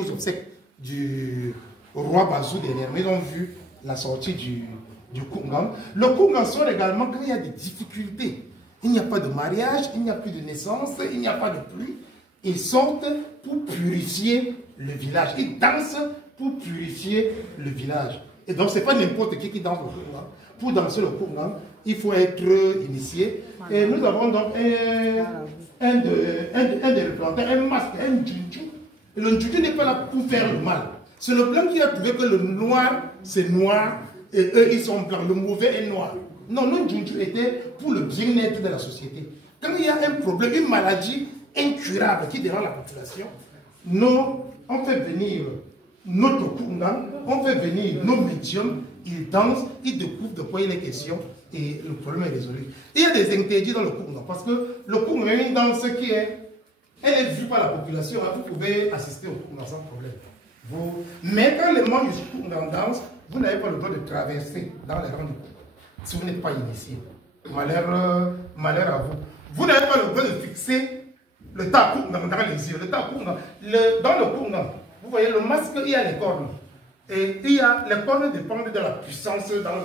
aux obsèques du roi Bazou dernièrement, ils ont vu la sortie du Koungam. Le Koungam sort également quand il y a des difficultés. Il n'y a pas de mariage, il n'y a plus de naissance, il n'y a pas de pluie. Ils sortent pour purifier le village. Ils dansent pour purifier le village. Et donc, ce n'est pas n'importe qui danse le Koungam. Pour danser le Koungam, il faut être initié. Et nous avons donc un des représentants, un masque, un djundju. Le djundju n'est pas là pour faire le mal. C'est le blanc qui a trouvé que le noir, c'est noir, et eux, ils sont blancs. Le mauvais est noir. Non, le djundju était pour le bien-être de la société. Quand il y a un problème, une maladie incurable qui dérange la population, nous, on fait venir notre Koungam, on fait venir nos médiums, ils dansent, ils découvrent de quoi il est question et le problème est résolu. Il y a des interdits dans le Koungam parce que le Koungam est une danse qui est, elle est vue par la population, vous pouvez assister au Koungam sans problème. Mais quand les membres du Koungam dansent, vous n'avez pas le droit de traverser dans les rangs du Koungam si vous n'êtes pas initié. Malheur à vous. Vous n'avez pas le droit de fixer le tas Koungam dans les yeux. Le tas Koungam, dans le Koungam, vous voyez le masque, il y a les cornes. Et les cornes dépendent de la puissance dans le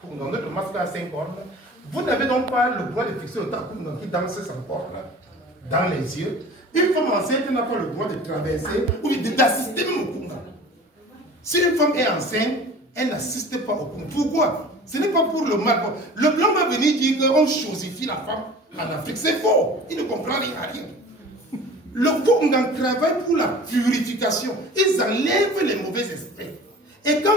Koungam. Notre masque a 5 cornes. Vous n'avez donc pas le droit de fixer le tas Koungam qui danse sans cornes dans les yeux. Une femme enceinte n'a pas le droit de traverser ou d'assister même au Koungam. Si une femme est enceinte, elle n'assiste pas au Koungam. Pourquoi? Ce n'est pas pour le mal. Le blanc va venir dire qu'on chosifie la femme en Afrique. C'est faux. Il ne comprend rien. Le Koungam travaille pour la purification. Ils enlèvent les mauvais esprits. Et quand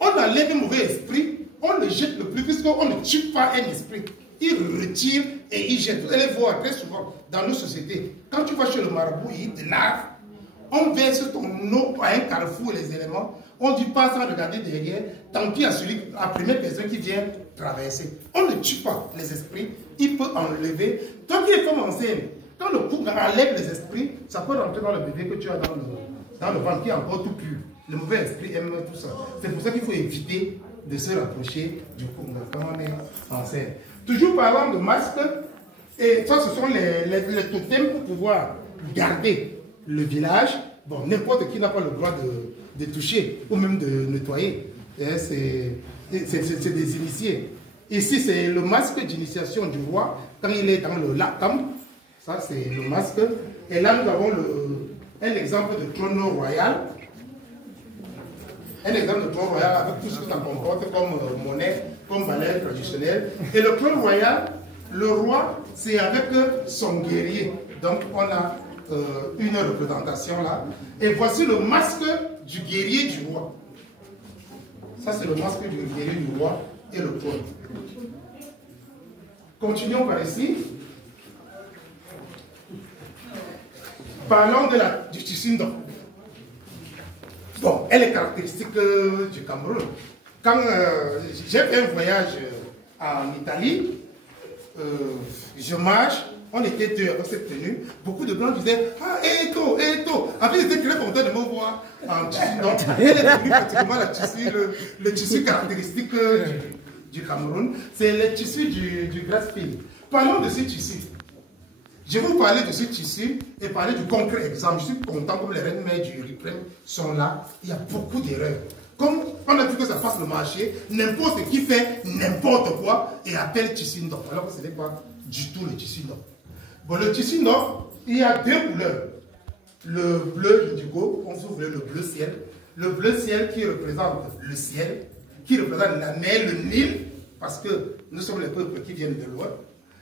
on enlève un mauvais esprit, on le jette le plus, puisqu'on ne tue pas un esprit. Il retire et il jette. Vous allez voir très souvent dans nos sociétés, quand tu vas chez le marabout, il te lave, on verse ton eau à un carrefour les éléments, on dit pas sans regarder derrière, tant pis à la première personne qui vient traverser. On ne tue pas les esprits, il peut enlever. Toi qui es femme enceinte, quand le Koungam enlève les esprits, ça peut rentrer dans le bébé que tu as dans le ventre qui est encore tout pur. Le mauvais esprit aime tout ça. C'est pour ça qu'il faut éviter de se rapprocher du Koungam quand on est enceinte. Toujours parlant de masques, et ça ce sont les totems pour pouvoir garder le village. Bon, n'importe qui n'a pas le droit de toucher ou même de nettoyer. C'est des initiés. Ici, c'est le masque d'initiation du roi quand il est dans le lakam. Ça, c'est le masque. Et là, nous avons un exemple de trône royal. Un exemple de trône royal avec tout ce que ça comporte comme monnaie, comme valeur traditionnelle. Et le trône royal, le roi, c'est avec son guerrier. Donc, on a une représentation là. Et voici le masque du guerrier du roi. Ça, c'est le masque du guerrier du roi et le trône. Continuons par ici. Parlons du Tisindo. Bon, elle est caractéristique du Cameroun. Quand j'ai fait un voyage en Italie, je marche, on était deux avec cette tenue. Beaucoup de blancs disaient « Ah, Eto, Eto !» En fait, ils étaient très contents de me voir en tissu. Donc, elle est devenue pratiquement le tissu caractéristique du Cameroun. C'est le tissu du grass-field. Parlons de ce tissu. Je vais vous parler de ce tissu et parler du concret exemple. Je suis content comme les reines mères du Riprem sont là. Il y a beaucoup d'erreurs. Comme on a vu que ça passe le marché, n'importe qui fait n'importe quoi et appelle tissu nord. Alors que ce n'est pas du tout le tissu nord. Bon, le tissu nord, il y a deux couleurs. Le bleu indigo, on s'ouvre le bleu ciel. Le bleu ciel qui représente le ciel, qui représente la mer, le Nil, parce que nous sommes les peuples qui viennent de loin.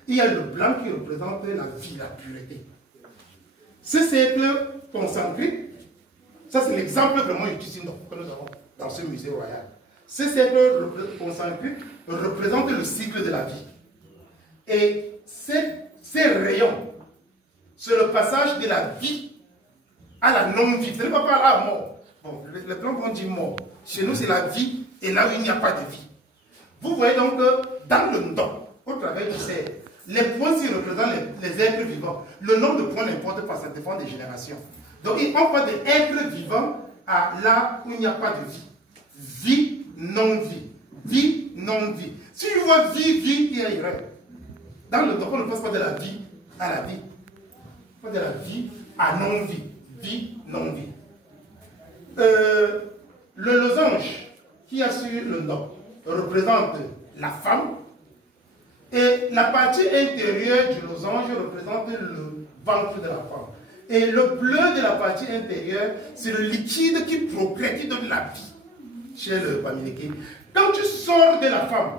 Il y a le blanc qui représente la vie, la pureté. Ce cercle concentrique, ça c'est l'exemple vraiment du tissu que nous avons dans ce musée royal. Ce cercle concentrique représente le cycle de la vie. Et ces rayons, c'est le passage de la vie à la non-vie. Ce n'est pas par la mort. Bon, les blancs vont dire mort. Chez nous, c'est la vie et là où il n'y a pas de vie. Vous voyez donc que dans le Ndok, au travers du cercle, les points s'y représentent les êtres vivants. Le nombre de points n'importe pas, ça dépend des générations. Donc, on va de êtres vivants à là où il n'y a pas de vie. Vie, non-vie. Vie, non-vie. Si je vois vie, vie, il y a erreur. Dans le Ndok, on ne passe pas de la vie à la vie. On passe de la vie à non-vie. Vie, non-vie. Le losange qui a sur le nom représente la femme et la partie intérieure du losange représente le ventre de la femme. Et le bleu de la partie intérieure, c'est le liquide qui procrée, qui donne la vie chez le Bamileke. Quand tu sors de la femme,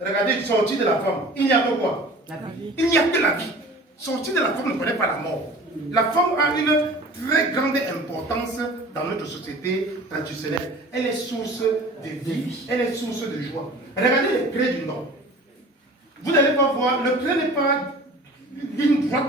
regardez, sortir de la femme, il n'y a que quoi? La vie. Il n'y a que la vie. Sortir de la femme ne connaît pas la mort. La femme a une très grande importance dans notre société traditionnelle. Elle est source de vie, elle est source de joie. Regardez les clés du nom. Vous n'allez pas voir, le clé n'est pas ligne droite